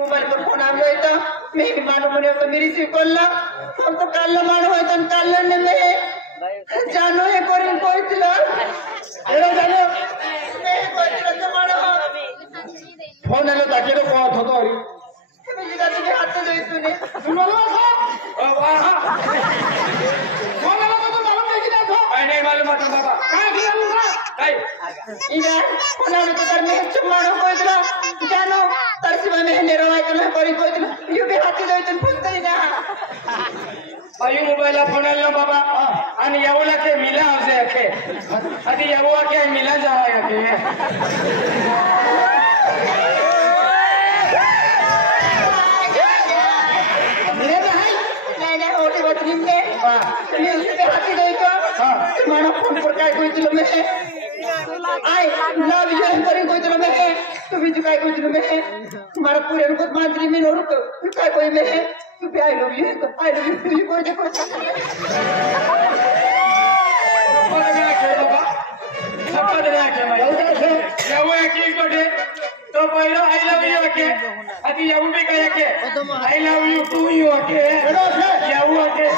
mobile पर phone आलो होता मी मानो म्हणे होतं मी रिसीव करला हम तो काल मानो होता काल ने मैं जानो हे करून कोइतला एरो जानो मैं कोइतला तो मानो फोन आलो ताके तो कोण होतो अरे मी जिदा तुम्ही हात जोई तुने तुम्हाला फोन आलो तो मालूम नाही की नाही काय नाही मालूम आता बाबा काय केलं काय इधर फोन आलो तो तर मैं चुमानो कोइतला जानो तरसिबा में नेरो आय तो करी कोइतला यू भी हात जोई तुन पुस्तरी ना आयु मोबाईल फोन आलो बाबा आणि एवढा के मिला आवजे के आधी एवढा के मिला जावा के ओटी बतरी में मैं उसके हाथी गई तो तुम्हारा फोन पर काय कोई चलो मैं आई लव यू करी कोई चलो मैं तू भी जो काय कोई चलो मैं तुम्हारा पूरे को मांजरी में नो रुक तू काय कोई मैं तू भी आई लव यू तू भी कोई देखो बाबा के मैं ये की कोडे तो पहिलो आई लव यू के आधी ये भी काय के I love you to you के ये वो के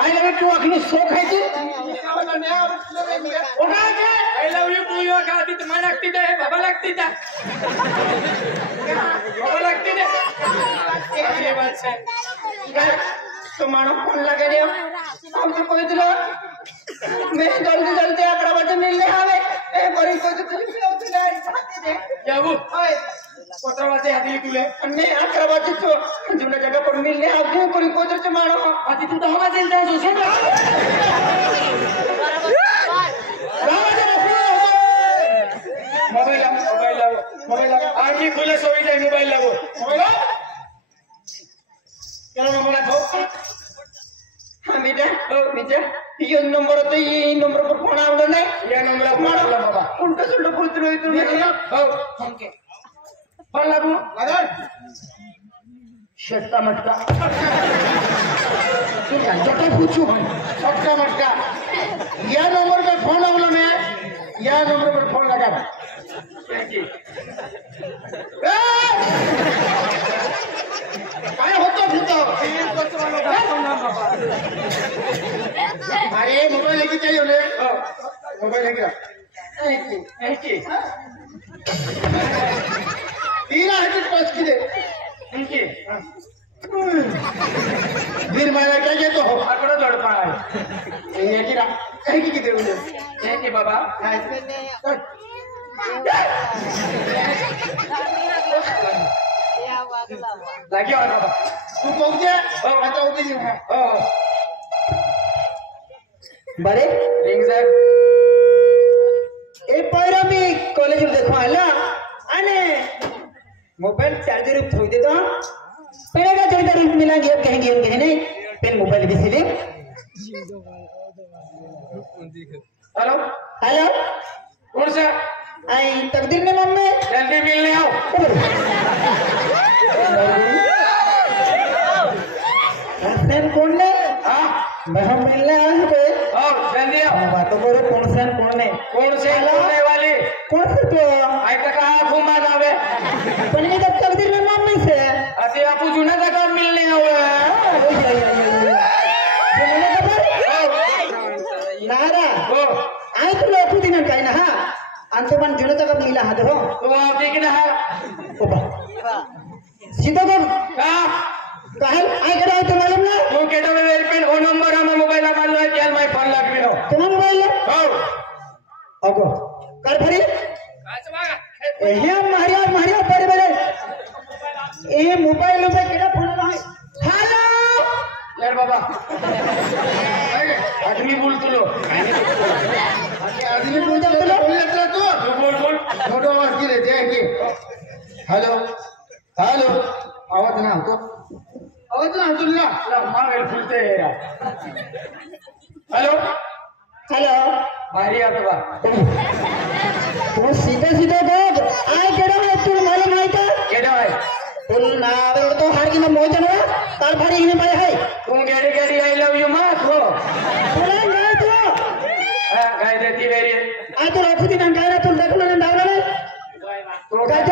आई लव यू टू अखनी शौक है की ओना के I love you to you का आधी तुम्हाला लागती है बाबा लागती है बाबा लागती है ये बात है तुम्हारा फोन लगे दियो हम तो कोई दिलो मैं जल्दी जल्दी 11 बजे मिलने आवे ए बड़ी कोई तो तुझे भी होती नहीं खाते दे जाऊ ओए 15 बजे आधी तुले अन्ने 11 बजे तो जुना जगह पर मिलने आवे कोई कोई तो मारो आधी तू 10 बजे जाए सोचे मोबाइल आगे खुले सोई जाए मोबाइल लाओ क्या नंबर है हाँ बेटा ये नंबर तो ये नंबर पर फोन आवला नहीं ये नंबर मारो बाबा उनका सुल्टा पुरुष रोई तुम हो हमके फोन लागू लगा शट्टा मटका तू क्या जटा पूछू शट्टा मटका या नंबर पे फोन आवला मैं या नंबर पर फोन लगा काय होतो भूतो अरे मोबाइल लेके चाहिए ले मोबाइल लेके ऐसे तीन है पास की दे इनके फिर मैं क्या ये तो हो आकड़ो दौड़ पाए ये की रा कहीं की दे बोले ये के बाबा लगी और बाबा तू कौन क्या आता उभी है बरे रिंग सर ए पहिरा मी कॉलेज में देखो आला आने मोबाइल चार्जर थोई दे तो पहले का चार्जर मिला गया कहेंगे नहीं पेन मोबाइल भी सिले हेलो हेलो कौन सा आई तकदीर में मम्मी जल्दी मिलने आओ सेन कौन ने हाँ मैं हम मिलने आए थे आओ जल्दी आओ बातों करो कौन से होने वाली कौन से तो आई तक कहाँ घुमा जावे पन्नी तक तकदीर में मम्मी से अति आप जुना तक मिलने आओ नारा ओ आई तो लोग खुद ही ना कहीं ना हाँ अंतुमन जुने तक मिला हाथ हो तो आप देख रहा है सीधा तो हाँ कहल आई करे आई तो मालूम ना तू केटा में मेरे पेन ओ नंबर हमारा मोबाइल ना मान लो चल मैं फोन लग भी नो तुम्हारा मोबाइल है ओ अगो कर भरी ये मारिया बड़े बड़े ये मोबाइल पे केड़ा फोन है हेलो यार बाबा आदमी बोल तू लो आदमी बोल तो लो तू बोल छोटो आवाज की रहते हैं कि हेलो हेलो आवाज ना हो तो आवाज ना हो तो ना मांगल खुलते हैं यार हेलो हेलो मारिया बाबा तू सीधा दो आई केड़ा है तू मालूम है क्या केड़ा है तुम ना तो हार की ना मोज ना तार भारी ही भाई है तू गेड़ी आई लव यू मां को बोला नहीं तो काय देती रे आ तुला खुदी ना काय ना तुला दाखवलं ना दावलं तो काय